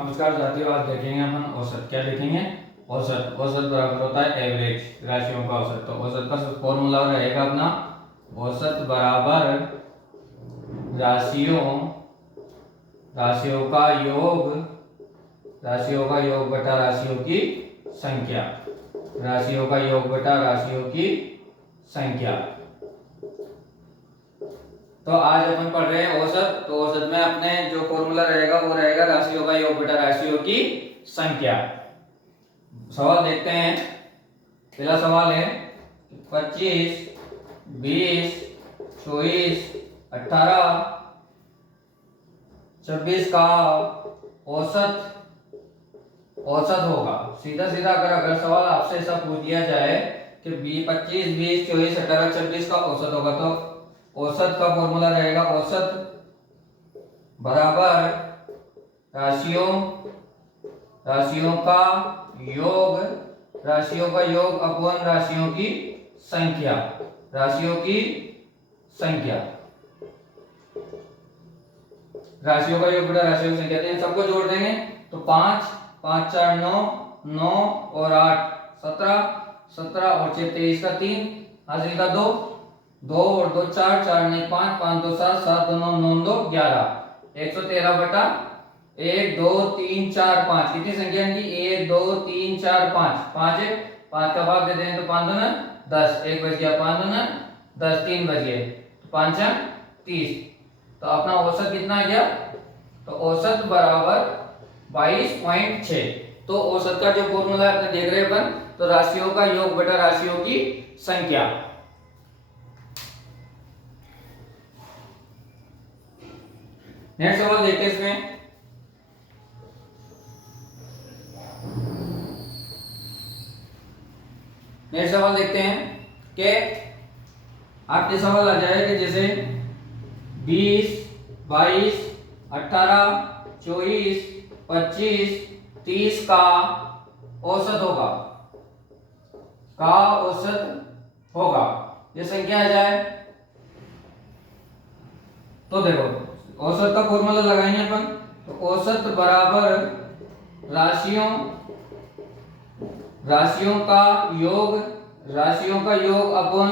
नमस्कार साथियों, आज देखेंगे अपन औसत। क्या देखेंगे? औसत। औसत बराबर होता है एवरेज, राशियों का औसत। तो औसत का फॉर्मूला रहेगा अपना औसत बराबर राशियों राशियों का योग राशियों का योग बटा राशियों की संख्या। राशियों का योग बटा राशियों की संख्या। तो आज अपन पढ़ रहे हैं औसत। तो औसत में अपने जो फॉर्मूला रहेगा वो रहेगा राशियों का योग बटा राशियों की संख्या। सवाल देखते हैं। पहला सवाल है 25, 20, 24, 18, 26 का औसत होगा। सीधा सीधा अगर सवाल आपसे ऐसा पूछ दिया जाए कि 25, 20, 24, 18, 26 का औसत होगा, तो औसत का फॉर्मूला रहेगा औसत बराबर राशियों राशियों का योग अपॉन राशियों की संख्या। राशियों का योग बटा राशियों की संख्या। तो इन सबको जोड़ देंगे तो 5, 5 4 9, 9 और 8 17, 17 और 6 23 का 3, हासिल का 2, 2 और 2 4, 4 नहीं 5, 5 2 7, 7 2 9, 9 2 11, 113 बटा 1 2 3 4 5। कितनी संख्या इनकी? 1 2 3 4 5। 5 है, 5 का भाग दे दें तो 5 2 10, 1 बच गया, 5 2 10, 3 बच गए, 5 30। तो अपना औसत कितना आ गया? तो औसत बराबर 22.6। तो औसत का जो फॉर्मूला अपने देख रहे हैं अपन, तो राशियों का योग बटा राशियों की संख्या। नेक्स्ट सवाल देखते हैं। इसमें नेक्स्ट सवाल देखते हैं कि आपके सवाल आ जाए कि जैसे 20, 22, 18, 24, 25, 30 का औसत होगा। ये संख्या आ जाए तो देखो औसत का फॉर्मूला लगाएंगे अपन। तो औसत बराबर राशियों का योग अपॉन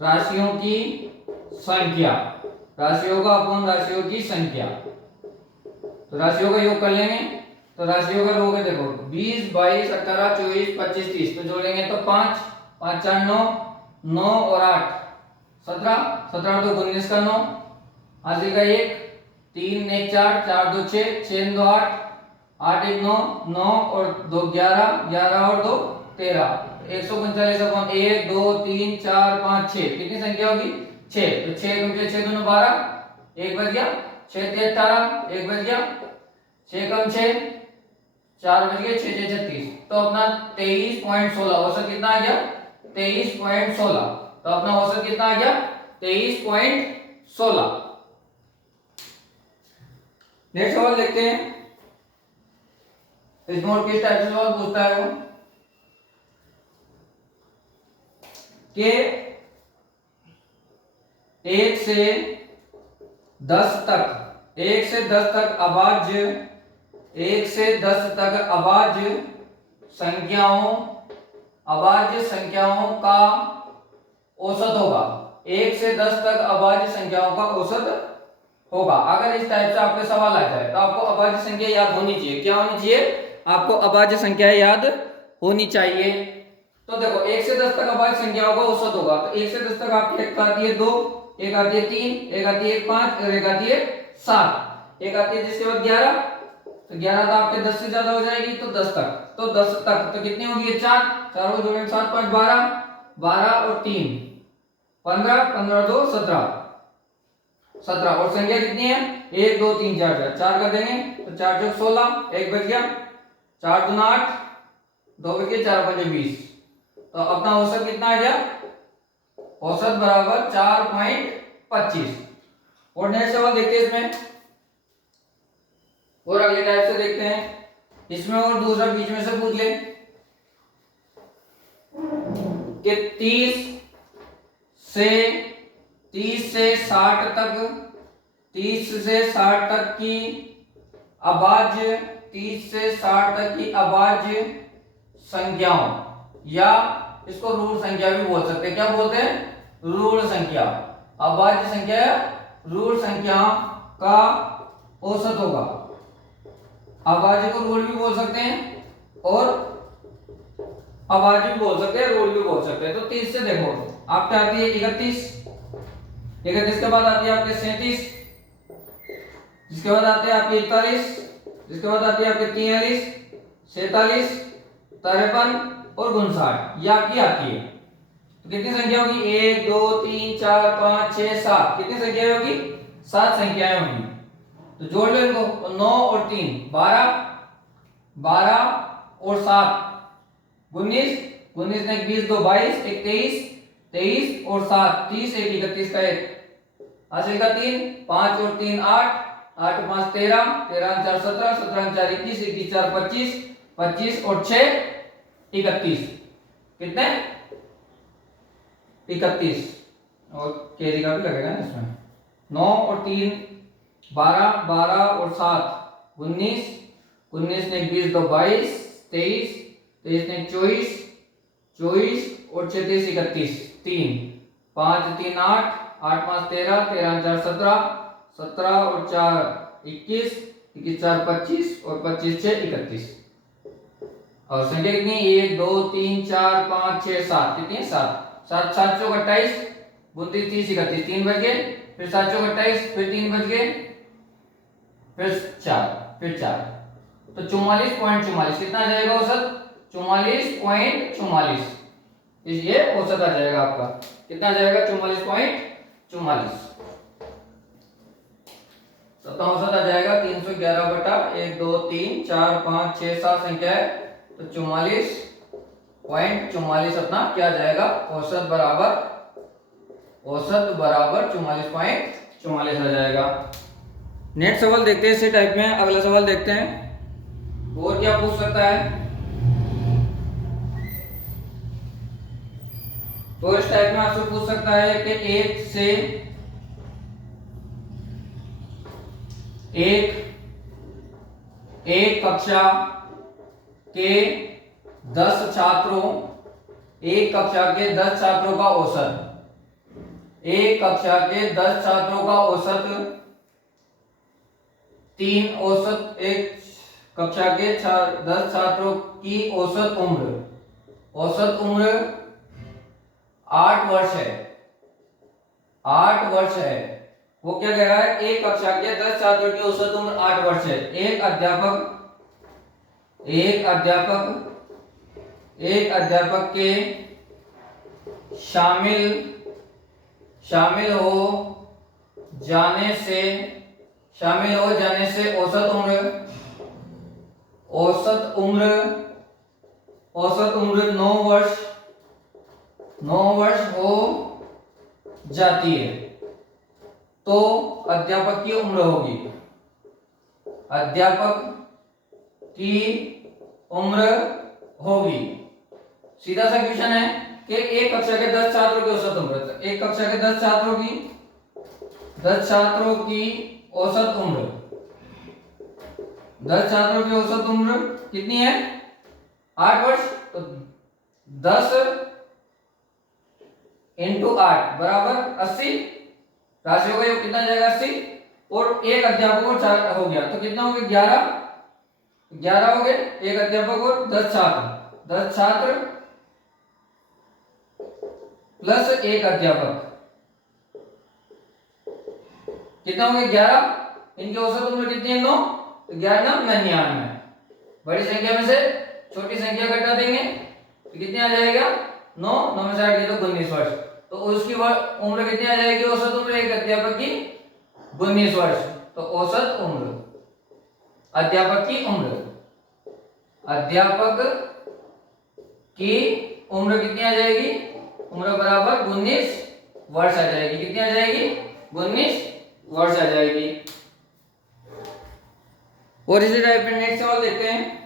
राशियों की संख्या। राशियों की संख्या। तो राशियों का योग कर लेंगे। तो राशियों का योग है देखो 20, 22, 18, 24, 25, 30। तो जोड़ेंगे तो 5, 5 4 9, 9 और 8 17, 17 2 19 का 9, हासिल का 1, 3 1 4, 4 2 6, 6 2 8, 8 1 9, 9 और 2 11, 11 और 2 13, 145 अपॉन 1 2 3 4 5 6। कितनी संख्या होगी? 6। तो 6 कम 6 2 12, 1 बच गया, 6 3 18, 1 बच गया, 6 कम 6 4 बच गए, 6 6 36। तो अपना 23.16 औसत कितना आ गया? 23.16। तो अपना औसत कितना आ गया? 23.16। नेक्स्ट सवाल देखते हैं। इसमें और किस टाइप से सवाल पूछता है वो कि 1 से 10 तक 1 से 10 तक अभाज्य संख्याओं का औसत होगा। 1 से 10 तक अभाज्य संख्याओं का औसत होगा। अगर इस टाइप से आपके सवाल आ जाए तो आपको अभाज्य संख्या याद होनी चाहिए। क्या होनी चाहिए? आपको अभाज्य संख्या याद होनी चाहिए। तो देखो 1 से 10 तक अभाज्य संख्याओं का औसत होगा। तो 1 से 10 तक आपकी एक आती है 2, एक आती है 3, एक आती है 5 और एक आती है 7। एक आती है जिसके बाद 11। तो 11 तो आपके 10 से ज्यादा हो जाएगी तो 10 तक। तो 10 तक तो कितनी होगी? 4। 4 को जोड़ेंगे 7 5 12, 12 और 3 15, 15 2 17, 17। और संख्या कितनी है? 1 2 3 4 4। 4 कर देंगे तो 4 चौक 16, 1 बच गया, 4 दूना 8, 2 बच गए, 4 5 20। तो अपना औसत कितना आ गया? औसत बराबर 4.25। और नेक्स्ट सवाल देखते हैं इसमें। और अगले टाइप से देखते हैं इसमें। और दूसरा बीच में से पूछ ले कि 30 से 60 तक की अभाज्य 30 से 60 तक की अभाज्य संख्याओं या इसको ऋण संख्या भी बोल सकते हैं। क्या बोलते हैं? ऋण संख्या। अभाज्य संख्या या ऋण संख्या का औसत होगा। अभाज्य को ऋण भी बोल सकते हैं और अभाज्य भी बोल सकते हैं, ऋण भी बोल सकते हैं। तो 30 से देखो आपके आती है 31, 31 के बाद आती है आपके 37, जिसके बाद आते हैं आपके 41, जिसके बाद आती है आपके 43, 47, 53 और 59, ये आपकी आती है। तो कितनी संख्या होगी? 1 2 3 4 5 6 7। कितनी संख्या होगी? 7 संख्याएं होगी। तो जोड़ लो इनको। तो 9 और 3 12, 12 और 7 19, 19 ने 20 2 22, 1 23, 23 और 7 30, 1 31 का 1 हासिल का 3, 5 और 3 8, 8 5 13, 13 4 17, 17 4 21, 21 4 25, 25 और 6 31। कितने? 31। और कैरी का भी लगेगा ना इसमें। 9 और 3 12, 12 और 7 19, 19 ने 20 2 22, 23, 23 ने 24, 24 और 6 23 31, 3 5 3 8, 8 5 13, 13 4 17, 17 और 4 21, 21 4 25 और 25 6 31। और संख्या कितनी? 1 2 3 4 5 6 7। कितनी है? 7। 7 7 चौक 28, 32 30 31, 3 बच गए। फिर 7 चौक 28, फिर 3 बच गए, फिर 4, फिर 4। तो 44.44 कितना आ जाएगा औसत? 44.44। ये औसत आ जाएगा आपका। कितना आ जाएगा? 44.44। तो औसत आ जाएगा 311 बटा 1 2 3 4 5 6 7 संख्या है। तो 44.44 अपना क्या आ जाएगा? औसत बराबर 44.44 आ जाएगा। नेक्स्ट सवाल देखते हैं इसी टाइप में। अगला सवाल देखते हैं और क्या पूछ सकता है। तो इस टाइप में आपसे पूछ सकता है कि एक कक्षा के 10 छात्रों एक कक्षा के 10 छात्रों का औसत, एक कक्षा के 10 छात्रों का औसत, तीन औसत, एक कक्षा के 10 छात्रों की औसत उम्र 8 वर्ष है। 8 वर्ष है। वो क्या कह रहा है? एक कक्षा के 10 छात्रों की औसत उम्र 8 वर्ष है। एक अध्यापक के शामिल हो जाने से औसत उम्र 9 वर्ष हो जाती है। तो अध्यापक की उम्र होगी, सीधा सा क्वेश्चन है कि एक कक्षा के 10 छात्रों की औसत उम्र, एक कक्षा के 10 छात्रों की औसत उम्र, 10 छात्रों की औसत उम्र कितनी है? 8 वर्ष। तो 10 इंटू 8 बराबर 80। राशियों का योग कितना जाएगा? 80। और एक अध्यापक और हो गया तो कितना हो गया? 11 हो गए। एक अध्यापक और 10 छात्र प्लस एक अध्यापक कितना हो गया? 11। इनकी औसत उम्र कितनी है? 9। तो 11 9 99। बड़ी संख्या में से छोटी संख्या घटा देंगे तो कितनी आ जाएगा? 9 9 में से 8 गए तो 19 वर्ष। तो उसकी उम्र कितनी आ जाएगी? औसत उम्र एक अध्यापक की 19 वर्ष। तो औसत उम्र अध्यापक की उम्र कितनी आ जाएगी? उम्र बराबर 19 वर्ष आ जाएगी। कितनी आ जाएगी? 19 वर्ष आ जाएगी। और इसी टाइप में नेक्स्ट सवाल देखते हैं।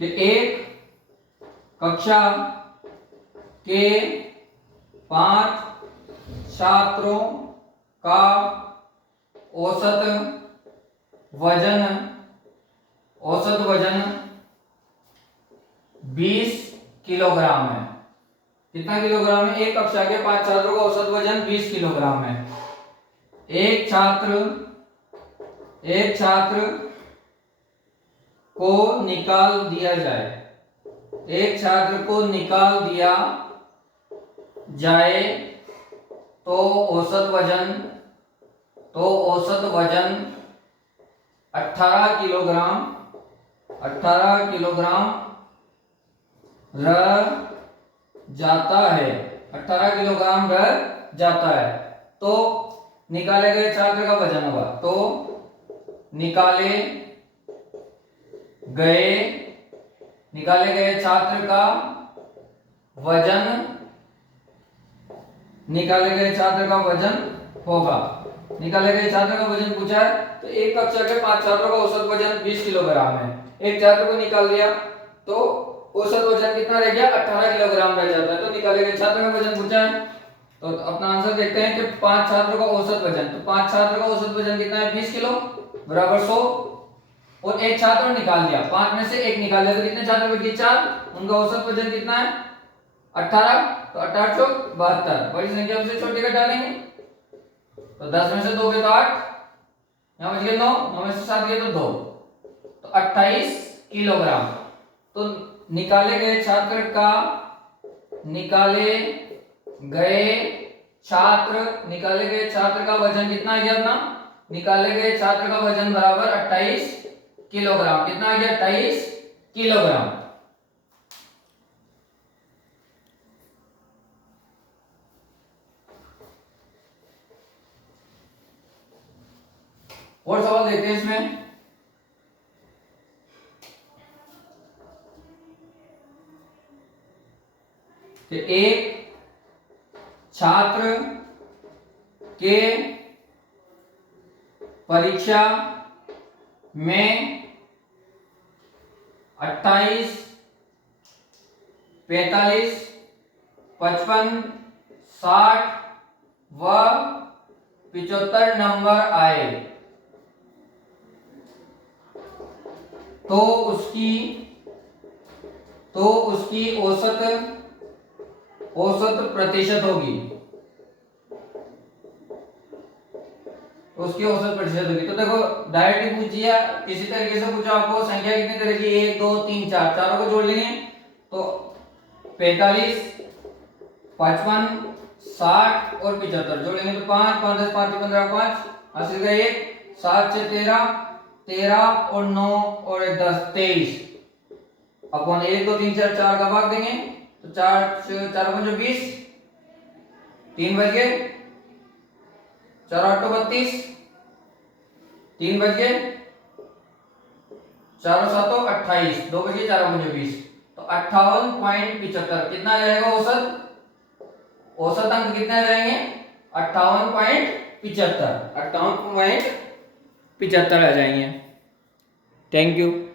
कि एक कक्षा के 5 छात्रों का औसत वजन 20 किलोग्राम है। कितना किलोग्राम है? एक कक्षा के 5 छात्रों का औसत वजन 20 किलोग्राम है। एक छात्र को निकाल दिया जाए, एक छात्र को निकाल दिया जाए तो औसत वजन 18 किलोग्राम रह जाता है। 18 किलोग्राम रह जाता है। तो निकाले गए छात्र का वजन होगा, तो निकाले गए छात्र का वजन होगा। निकाले गए छात्र का वजन पूछा है, तो एक कक्षा के 5 छात्रों का औसत वजन 20 किलोग्राम है। एक छात्र को निकाल दिया तो औसत वजन कितना रह गया? 18 किलोग्राम रह जाता है। तो निकाले गए छात्र का वजन पूछा है, तो अपना आंसर देखते हैं कि 5 छात्रों का औसत वजन, तो 5 छात्रों का औसत वजन कितना है? 20 किलो बराबर 100, और एक छात्र निकाल दिया, 5 में से एक निकाल दिया, तो कितने छात्र बच गए? 4। उनका औसत वजन कितना है? 18, तो 18 चौक 72, बड़ी संख्या से छोटी घटा लेंगे, तो 10 में से 2 गए तो 8, यहाँ बच गए 9, 9 में से 7 गए तो 2, तो 28 किलोग्राम। तो निकाले गए छात्र का वजन कितना आ गया अपना? निकाले गए छात्र का वजन बराबर 28 किलोग्राम। कितना आ गया? 28 किलोग्राम। और सवाल देखते हैं इसमें। कि एक छात्र के परीक्षा में 28, 45, 55, 60 व 75 नंबर आए, तो उसकी औसत प्रतिशत होगी। तो देखो डायरेक्ट ही पूछ दिया, किसी तरीके से पूछा आपको संख्या कितनी तरह की? 1 2 3 4, चारों को जोड़ लेंगे तो 45, 55, 60 और 75 जोड़ेंगे तो 5 5 10 5 15 5 हासिल का 1, 7 6 13, 13 और 9 और 1 10 23 अपन 1 2 3 4 4 का भाग देंगे तो 4 4 5 20, 3 बच गए, 4 8 32, 3 बच गए, 4 7 28, 2 बच गए, 4 5 20, तो 58.75 कितना आ जाएगा औसत अंक कितने रहेंगे? 58.75 आ जाएंगे। Thank you.